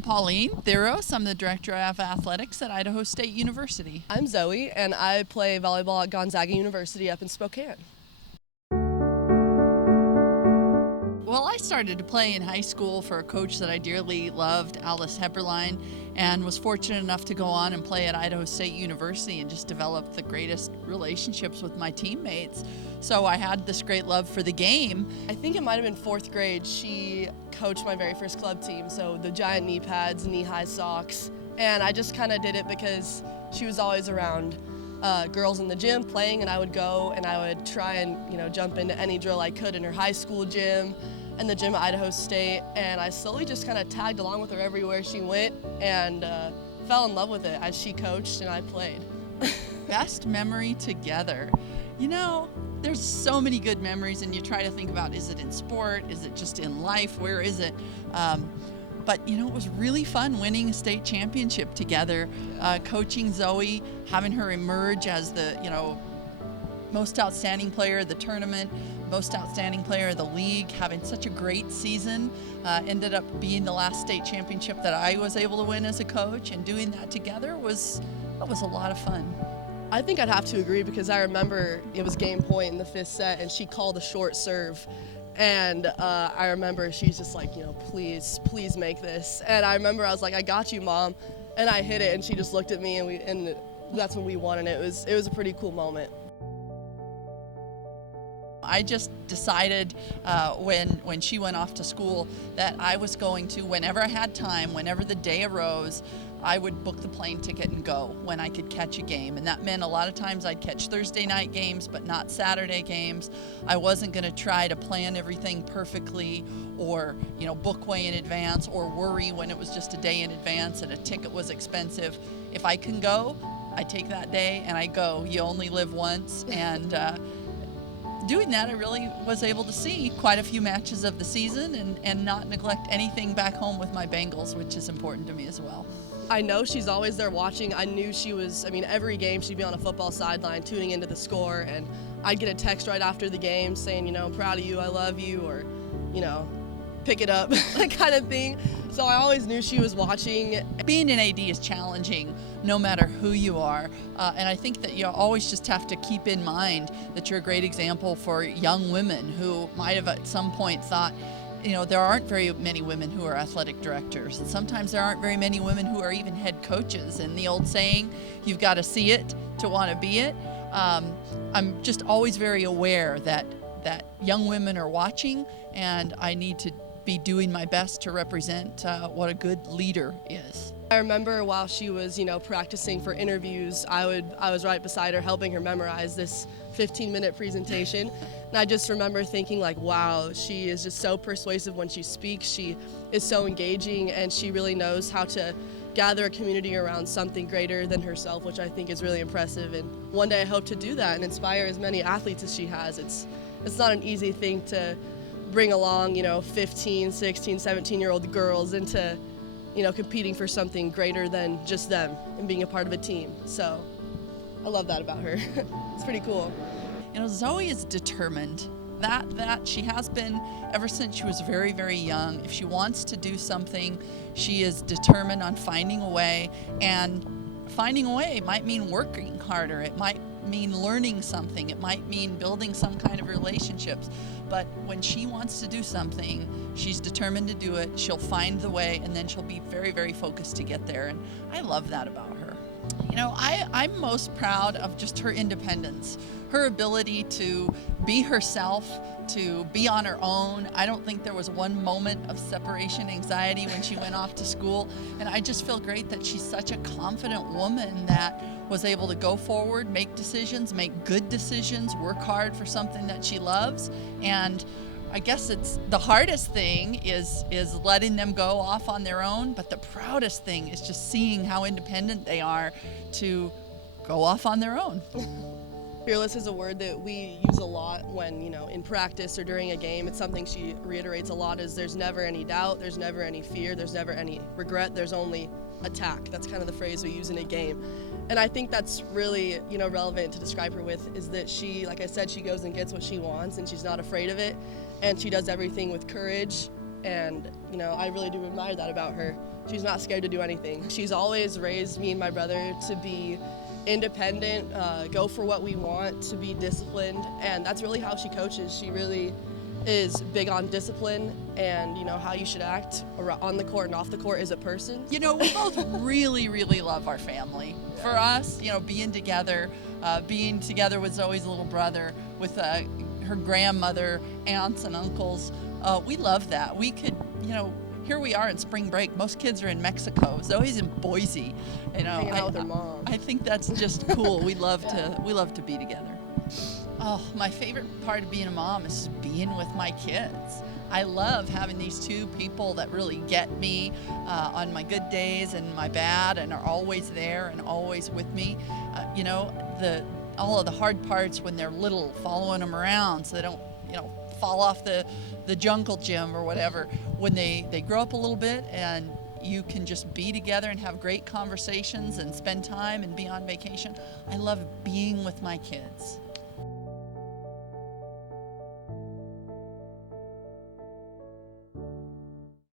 I'm Pauline Thiros. I'm the Director of Athletics at Idaho State University. I'm Zoe, and I play volleyball at Gonzaga University up in Spokane. Well, I started to play in high school for a coach that I dearly loved, Alice Heberlein, and was fortunate enough to go on and play at Idaho State University and just develop the greatest relationships with my teammates. So I had this great love for the game. I think it might have been fourth grade. She coached my very first club team, so the giant knee pads, knee-high socks, and I just kind of did it because she was always around girls in the gym playing, and I would go and I would try and jump into any drill I could in her high school gym and the gym at Idaho State, and I slowly just kind of tagged along with her everywhere she went and fell in love with it as she coached and I played. Best memory together. There's so many good memories, and you try to think about, is it in sport? Is it just in life? Where is it? But it was really fun winning a state championship together, coaching Zoe, having her emerge as the most outstanding player of the tournament, most outstanding player of the league, having such a great season. Ended up being the last state championship that I was able to win as a coach, and doing that together was a lot of fun. I think I'd have to agree, because I remember it was game point in the fifth set and she called a short serve. And I remember she's just like, please make this. And I remember I was like, I got you, Mom. And I hit it, and she just looked at me, and that's when we won, and it was a pretty cool moment. I just decided when she went off to school that I was going to, whenever I had time, whenever the day arose, I would book the plane ticket and go when I could catch a game. And that meant a lot of times I'd catch Thursday night games, but not Saturday games. I wasn't going to try to plan everything perfectly or, book way in advance, or worry when it was just a day in advance and a ticket was expensive. If I can go, I take that day and I go. You only live once. And doing that, I really was able to see quite a few matches of the season and not neglect anything back home with my Bengals, which is important to me as well. I know she's always there watching. I knew she was, every game she'd be on a football sideline tuning into the score, and I'd get a text right after the game saying, I'm proud of you, I love you, or, pick it up, that kind of thing. So I always knew she was watching. Being an AD is challenging no matter who you are, and I think that you always just have to keep in mind that you're a great example for young women who might have at some point thought, there aren't very many women who are athletic directors, and sometimes there aren't very many women who are even head coaches. And the old saying, you've got to see it to want to be it. I'm just always very aware that young women are watching, and I need to be doing my best to represent what a good leader is. I remember while she was, practicing for interviews, I was right beside her helping her memorize this 15-minute presentation. And I just remember thinking, like, wow, she is just so persuasive when she speaks. She is so engaging, and she really knows how to gather a community around something greater than herself, which I think is really impressive. And one day I hope to do that and inspire as many athletes as she has. It's not an easy thing to bring along, 15, 16, 17-year-old girls into, competing for something greater than just them and being a part of a team. So I love that about her. It's pretty cool. Zoe is determined. That she has been ever since she was very, very young. If she wants to do something, she is determined on finding a way. And finding a way might mean working harder. It might mean learning something. It might mean building some kind of relationships. But when she wants to do something, she's determined to do it. She'll find the way, and then she'll be very, very focused to get there. And I love that about her. I'm most proud of just her independence, her ability to be herself, to be on her own. I don't think there was one moment of separation anxiety when she went off to school. And I just feel great that she's such a confident woman that was able to go forward, make decisions, make good decisions, work hard for something that she loves. And I guess it's the hardest thing is letting them go off on their own, but the proudest thing is just seeing how independent they are to go off on their own. Fearless is a word that we use a lot when, in practice or during a game. It's something she reiterates a lot, is there's never any doubt, there's never any fear, there's never any regret, there's only attack. That's kind of the phrase we use in a game. And I think that's really, relevant to describe her with, is that she, like I said, she goes and gets what she wants, and she's not afraid of it. And she does everything with courage And, you know, I really do admire that about her. She's not scared to do anything. She's always raised me and my brother to be independent, go for what we want, to be disciplined, and that's really how she coaches. She really is big on discipline and, you know, how you should act on the court and off the court as a person. You know, we both really, really love our family. For us, you know, being together with Zoe's little brother, with her grandmother, aunts and uncles, we love that. We could, you know, here we are in spring break. Most kids are in Mexico. Zoe's in Boise. You know, Hanging out with her mom. I think that's just cool. We love to be together. Oh, my favorite part of being a mom is being with my kids. I love having these two people that really get me on my good days and my bad, and are always there and always with me. You know, all of the hard parts when they're little, following them around so they don't, you know, fall off the jungle gym or whatever. When they grow up a little bit and you can just be together and have great conversations and spend time and be on vacation. I love being with my kids.